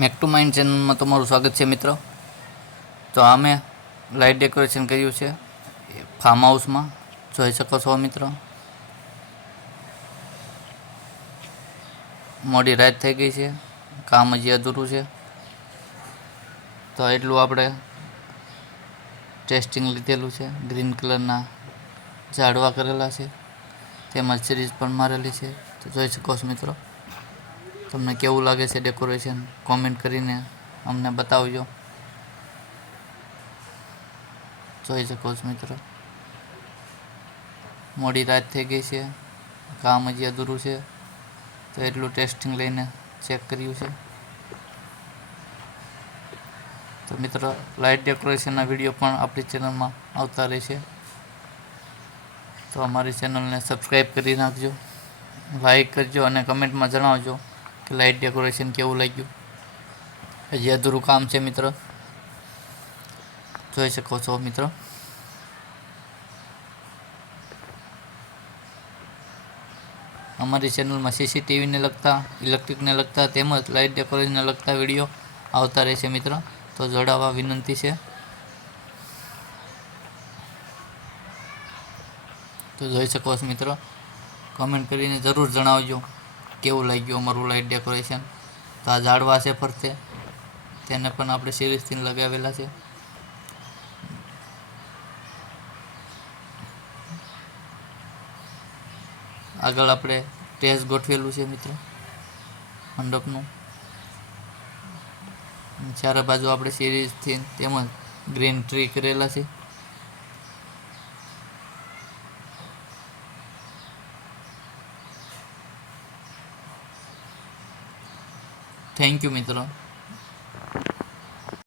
Make to mind ચેનલમાં તમારું સ્વાગત છે મિત્રો। તો અમે લાઇટ ડેકોરેશન કર્યું છે ફાર્મ હાઉસમાં, જોઈ શકો છો મિત્રો। મોડી રાત થઈ ગઈ છે, કામ હજી અધૂરું છે, તો એટલું આપણે ટેસ્ટિંગ લીધેલું છે। ગ્રીન કલરના ઝાડવા કરેલા છે, તેમજ સિરીઝ પણ મારેલી છે, તો જોઈ શકો છો મિત્રો। તમને કેવું લાગે છે ડેકોરેશન, કોમેન્ટ કરીને અમને બતાવજો। જોઈ શકો છો મિત્રો, મોડી રાત થઈ ગઈ છે, કામ હજી અધૂરું છે, તો એટલું ટેસ્ટિંગ લઈને ચેક કર્યું છે। તો મિત્રો, લાઇટ ડેકોરેશનના વિડીયો પણ આપણી ચેનલમાં આવતા રહેશે, તો અમારી ચેનલને સબસ્ક્રાઈબ કરી નાખજો, લાઈક કરજો અને કમેન્ટમાં જણાવજો કે લાઇટ ડેકોરેશન કેવું લાગ્યું। હજી અધૂરું કામ છે મિત્રો, જોઈ શકો છો મિત્રો। અમારી ચેનલમાં સીસીટીવીને લગતા, ઇલેક્ટ્રિકને લગતા તેમજ લાઇટ ડેકોરેશનને લગતા વિડીયો આવતા રહેશે મિત્રો, તો જોડાવા વિનંતી છે। તો જોઈ શકો છો મિત્રો, કમેન્ટ કરીને જરૂર જણાવજો કેવું લાગ્યું અમારું લાઇટ ડેકોરેશન। તો આ ઝાડવા છે ફરતે, તેને પણ આપણે સિરીઝથી લગાવેલા છે। આગળ આપણે સ્ટેજ ગોઠવેલું છે મિત્રો મંડપનું, ચારે બાજુ આપણે સિરીઝથી તેમજ ગ્રીન ટ્રી કરેલા છે। થેન્ક યુ મિત્રો।